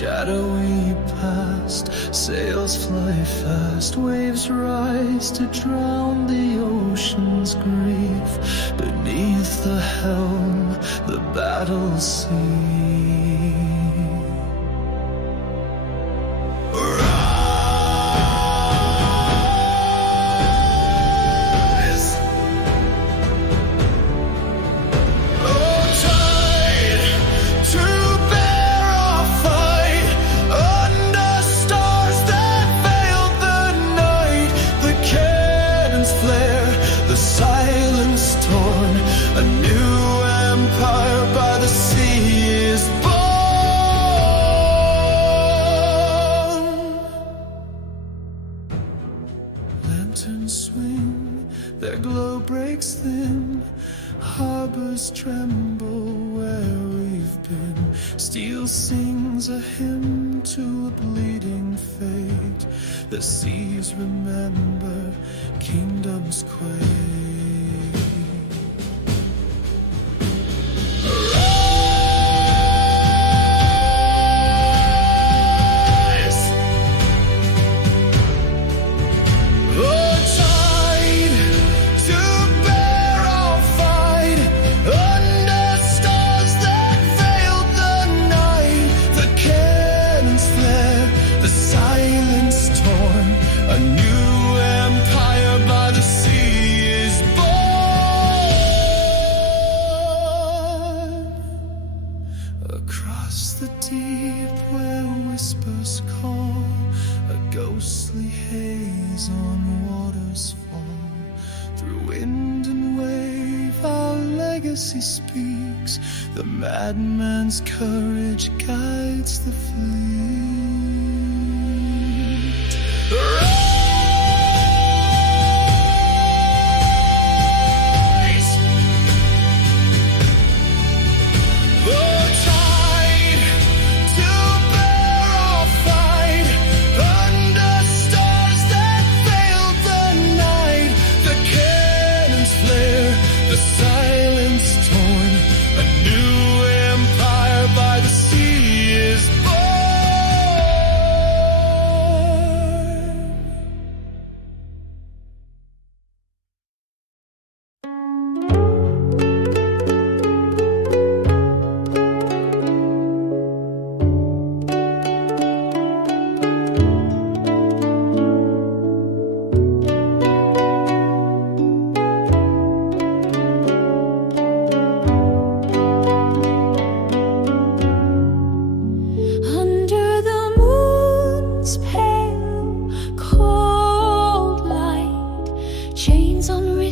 shadowy past. Sails fly fast, waves rise to drown the ocean's grief. Beneath the helm, the battle sea. Swing, their glow breaks thin. Harbors tremble where we've been. Steel sings a hymn to a bleeding fate. The seas remember, kingdoms quake. Across the deep where whispers call, a ghostly haze on waters fall. Through wind and wave our legacy speaks. The madman's courage guides the fleet.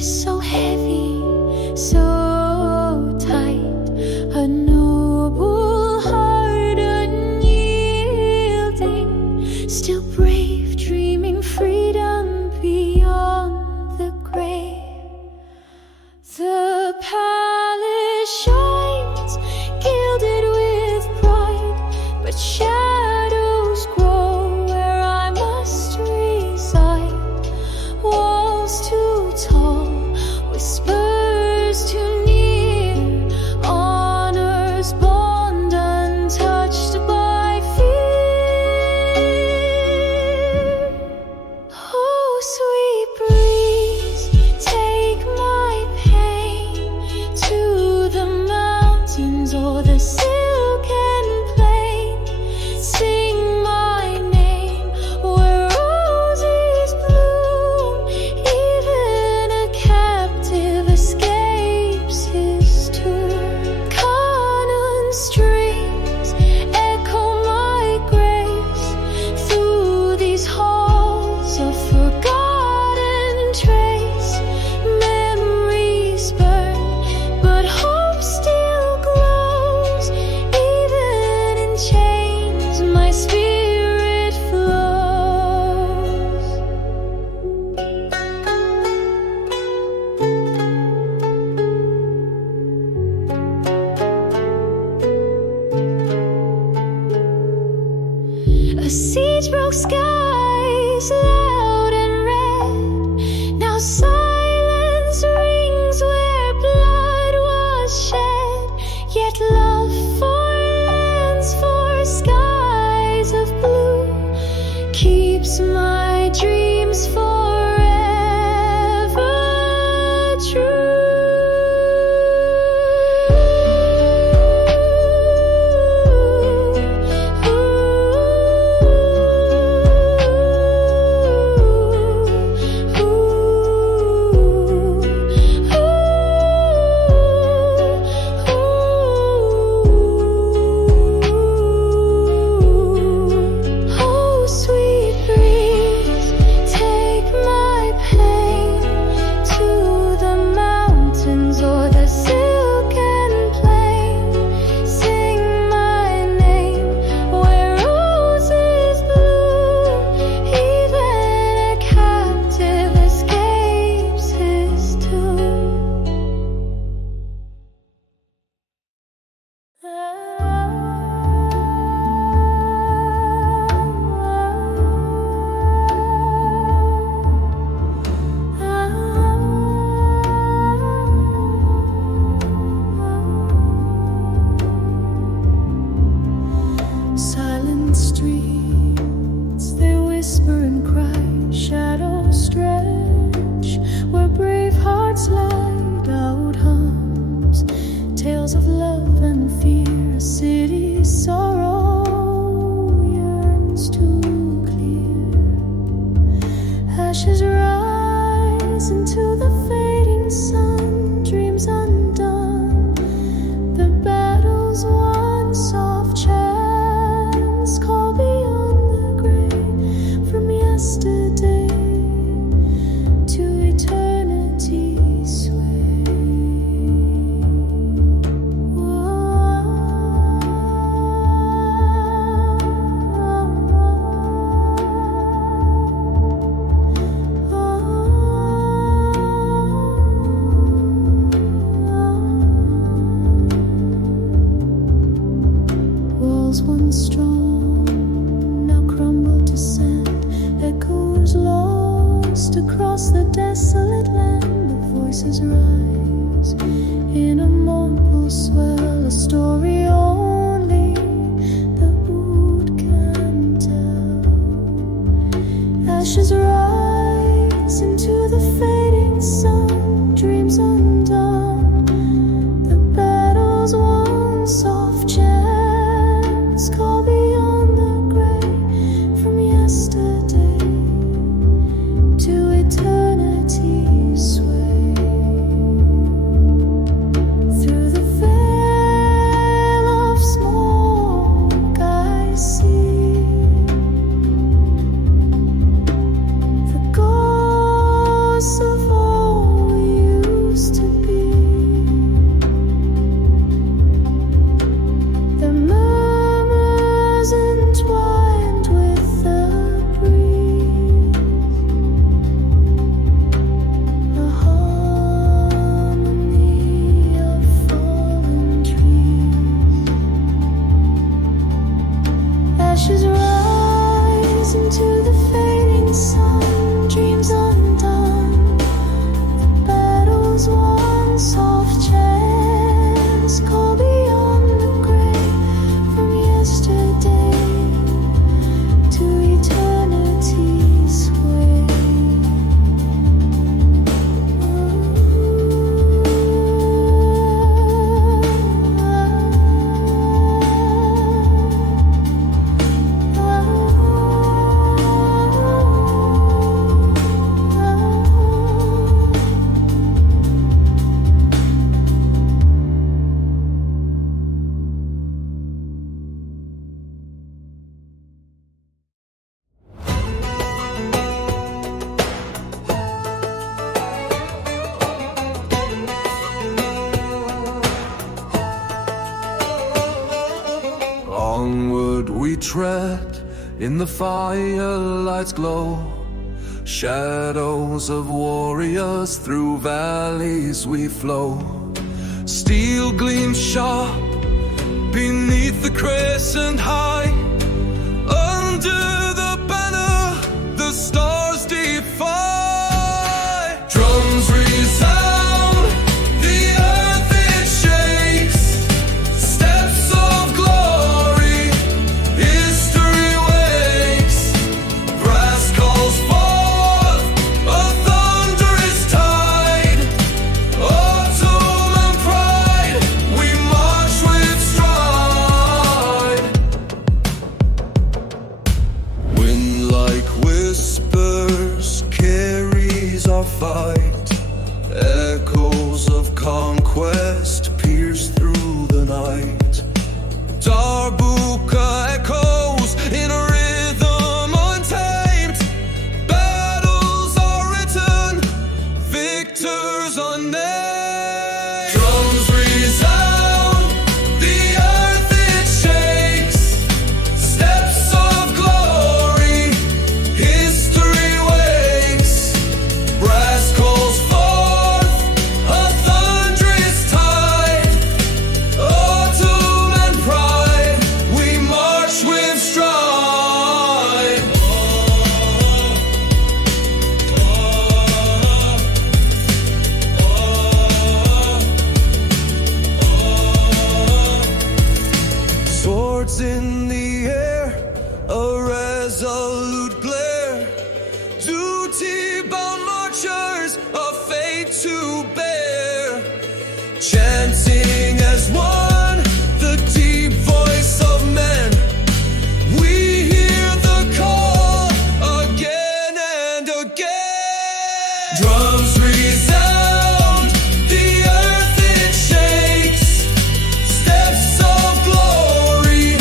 So heavy, so tight, a noble heart unyielding, still brave, dreaming freedom beyond the grave. The palace shines, gilded with pride, but shadows grow where I must reside. Walls too tall, whispers too near, honor's bond untouched by fear. Oh, sweet breeze, take my pain to the mountains or the silken plain. Sing my name where roses bloom. Even a captive escapes his tomb. Canon strings echo my grace through these halls of forgotten trace. Memories burn, but hope still glows. Even in chains, my spirit flows. A siege broke skies, loud and red. Now silence rings where blood was shed. Yet love for lands, for skies battles once strong now crumble to sand. Echoes lost across the desolate land. The voices rise in a mournful swell, a story only the wood can tell. Ashes rise into the fading sun, dreams undone. The battle's one soft chance, call beyond the gray, from yesterday to eternity's sway. Through the veil of smoke I see the ghosts of all we used to be. The murmurs entwined with the breeze, the harmony of fallen trees. Ashes rise into the fading sun, dreams undone. The battle's one soft chance, call beyond the grave, from yesterday to eternity's way. Onward we tread in the firelight's glow. Shadows of warriors, through valleys we flow. Steel gleams sharp beneath the crescent high. Under the banner, the stars defy. Drums resound, the earth it shakes. Steps of glory, history wakes. Brass calls forth a thunderous tide. Ottoman pride, we march with stride. Wind like whispers carries our fight. Echoes of conquest pierce through the night. Darbuka echoes in a rhythm untamed. Battles are written, victors unnamed. Drums resound, the earth it shakes. Steps of glory, history wakes. Brass calls forth a thunderous tide. Ottoman pride, we march with stride. Swords in the air, a resolute glare. Duty-bound marchers, a fate to bear. Chanting as one, the deep voice of men. We hear the call again and again. Drums resound, the earth it shakes. Steps of glory,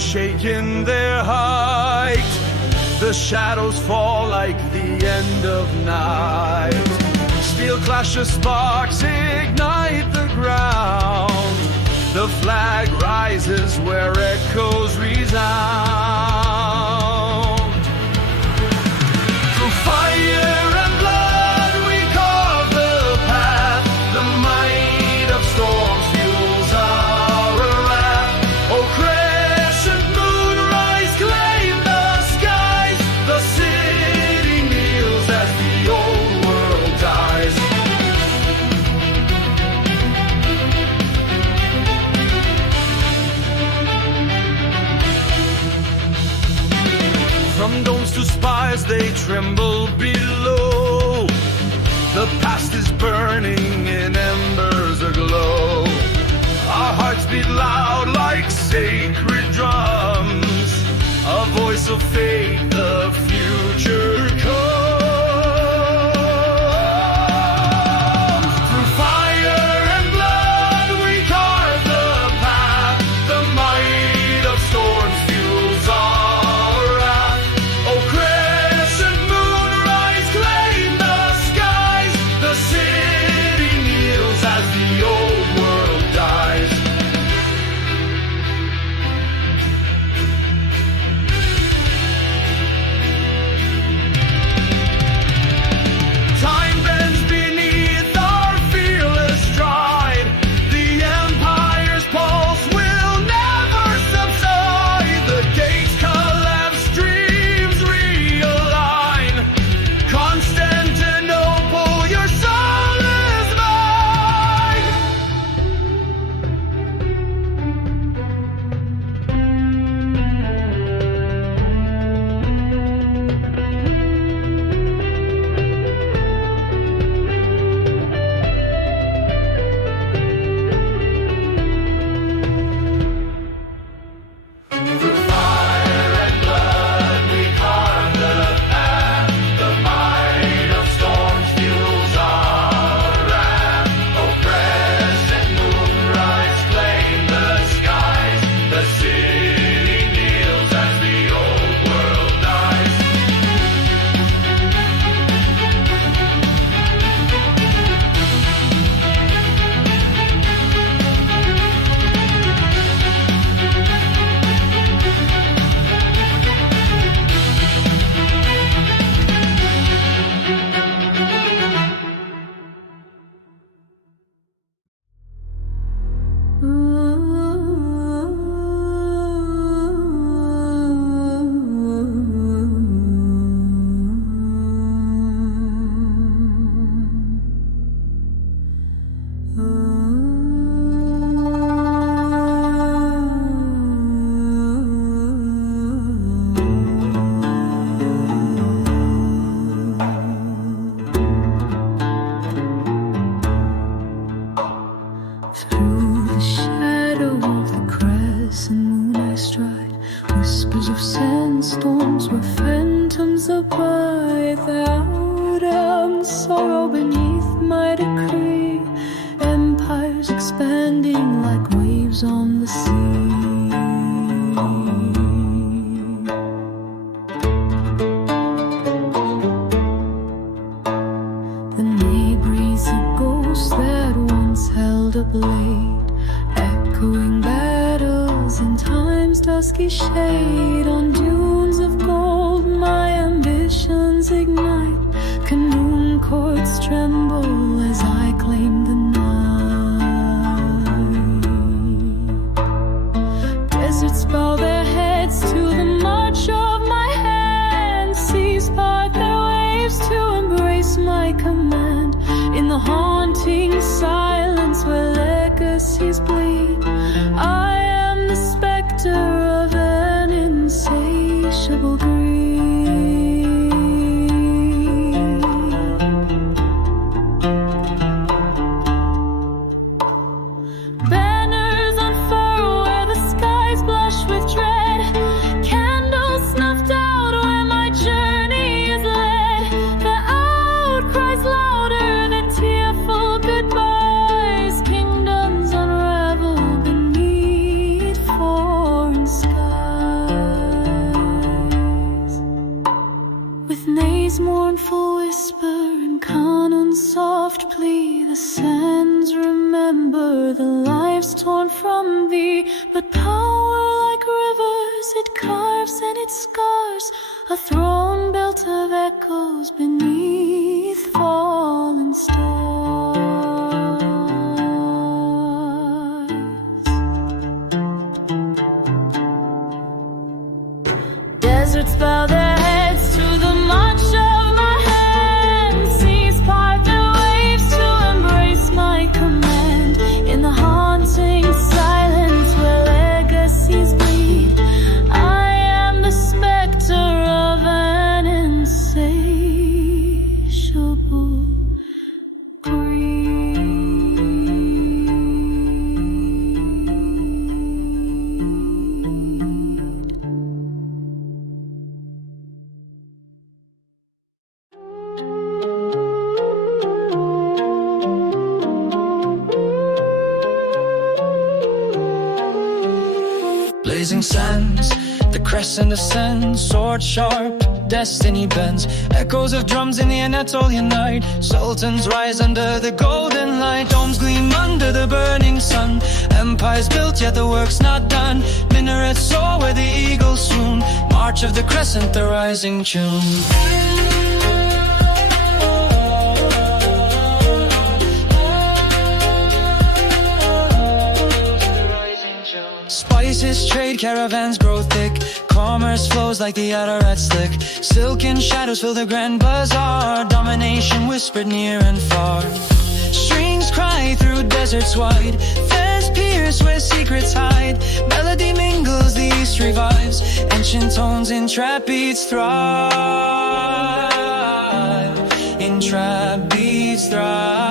shake in their height. The shadows fall like the end of night. Steel clashes, sparks ignite the ground. The flag rises where echoes resound. Through fire and blood we carve the path. The might of storms fuels our wrath. Oh, crescent moonrise, claim the skies. The city kneels as the old world dies. From domes to spires they tremble below. The past is burning in embers aglow. Our hearts beat loud like sacred drums. A voice of fate, the future comes. Through fire and blood we carve the path. The might of storms fuels our wrath. Oh, crescent moonrise, claim the skies. The city kneels as the old world dies. Time bends beneath our fearless stride. The empire's pulse will never subside. The gates collapse, dreams realign. Constantinople, your soul is mine. Through fire and blood we carve the path. The might of storms fuels our wrath. Oh, crescent moonrise, claim the skies. The city kneels as the old world dies. Through the shadow of the crescent moon I stride. Whispers of sandstorms where phantoms abide. The autumn sorrow beneath my decree. Empires expanding like waves on the sea. The May breathes a ghost that once held a blade, echoing battles in time's dusky shade. On dunes of gold my ambitions ignite. Canoe cords tremble as I claim the night. Deserts bow their heads to the march of my hand. Seas part their waves to embrace my command. In the haunting silence where legacies bleed, I am the specter of an insatiable greed. Banners unfurl where the skies blush with dread. Candles snuffed out where my journey is led. The outcries louder than tearful goodbyes. Kingdoms unravel beneath With nay's mournful whisper and canon's soft plea, the sands remember the lives torn from thee. But power like rivers, it carves and it scars a throne built of echoes beneath fallen stars. Deserts bow their heads to the march of my hand. Seas part their waves to embrace my command. In the haunting silence where legacies bleed, I am the specter of an insatiable greed. Blazing sands, the crescent ascends, sword sharp, destiny bends. Echoes of drums in the Anatolian night. Sultans rise under the golden light. Domes gleam under the burning sun. Empires built, yet the work's not done. Minarets soar where the eagles swoon. March of the crescent, the rising tune. Spices trade, caravans grow thick. Commerce flows like the Ararat slick. Silken shadows fill the grand bazaar. Domination whispered near and far. Strings cry through deserts wide. Fez pierce where secrets hide. Melody mingles, the east revives. Ancient tones in trap beats thrive. In trap beats thrive.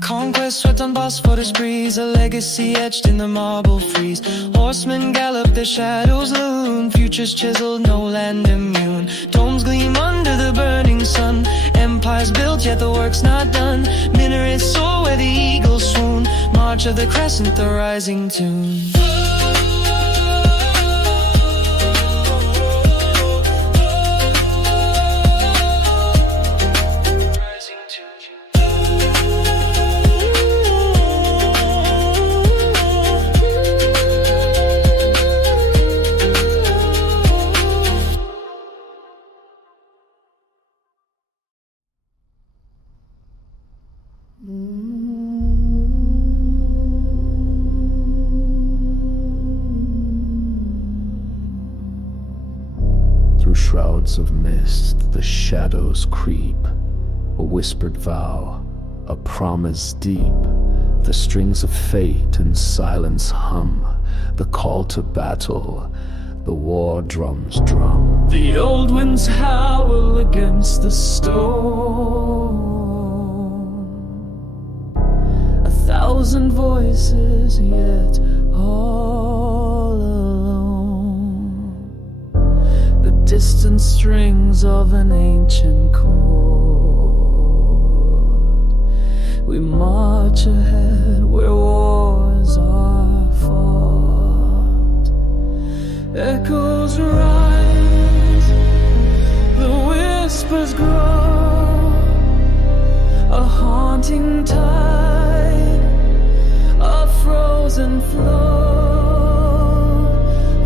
Conquests swept on Bosphorus breeze, a legacy etched in the marble frieze. Horsemen gallop, their shadows loom, futures chiseled, no land immune. Domes gleam under the burning sun. Empires built, yet the work's not done. Minarets soar where the eagles swoon. March of the crescent, the rising tune. Through shrouds of mist, the shadows creep. A whispered vow, a promise deep. The strings of fate in silence hum. The call to battle, the war drums drum. The old winds howl against the storm. 1,000 voices, yet all alone. The distant strings of an ancient chord. We march ahead where wars are fought. Echoes rise, the whispers grow. A haunting tide, a frozen flow.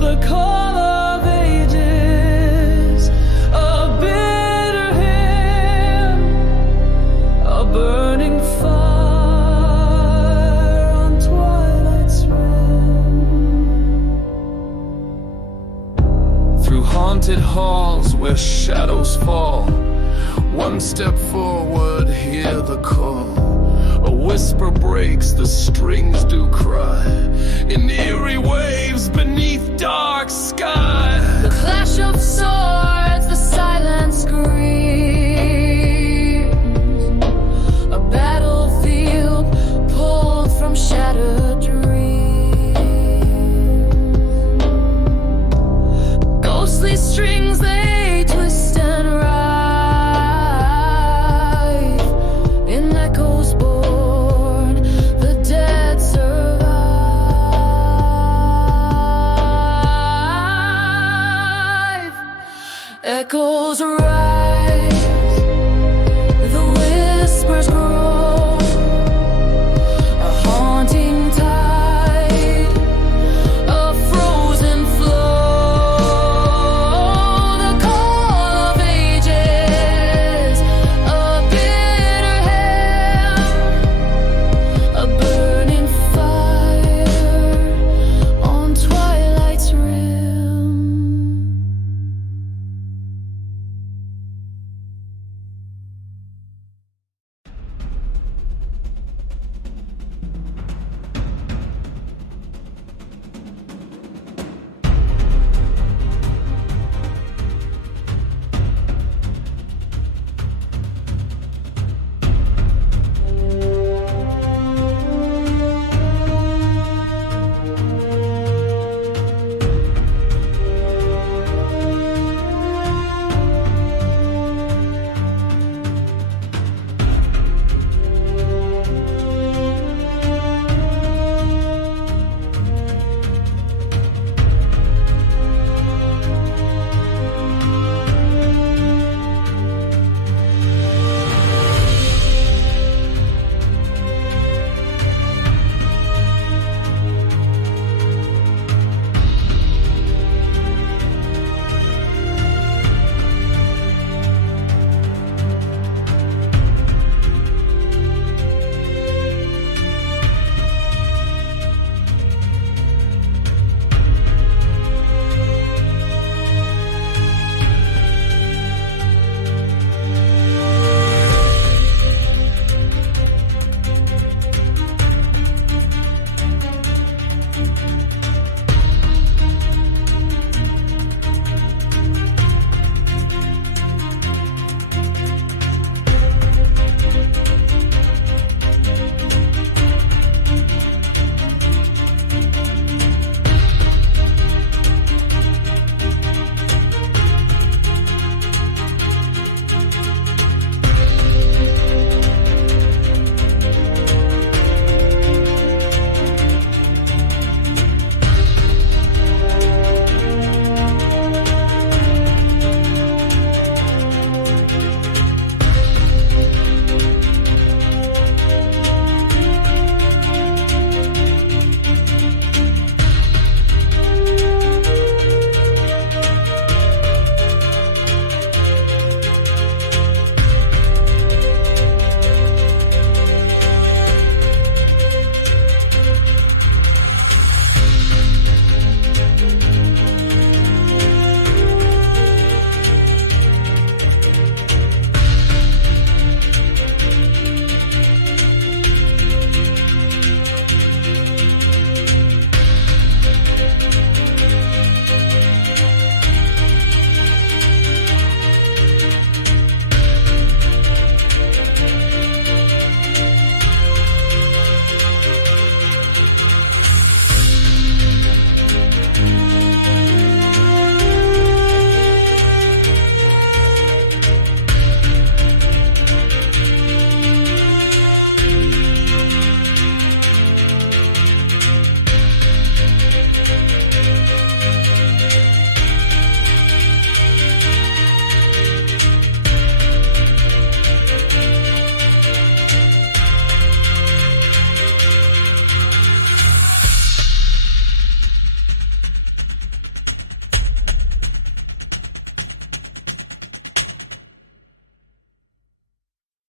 The call of ages, a bitter hymn, a burning fire on twilight's rim. Through haunted halls where shadows fall, one step forward, hear the call. A whisper breaks, the strings do cry. In eerie waves beneath dark skies.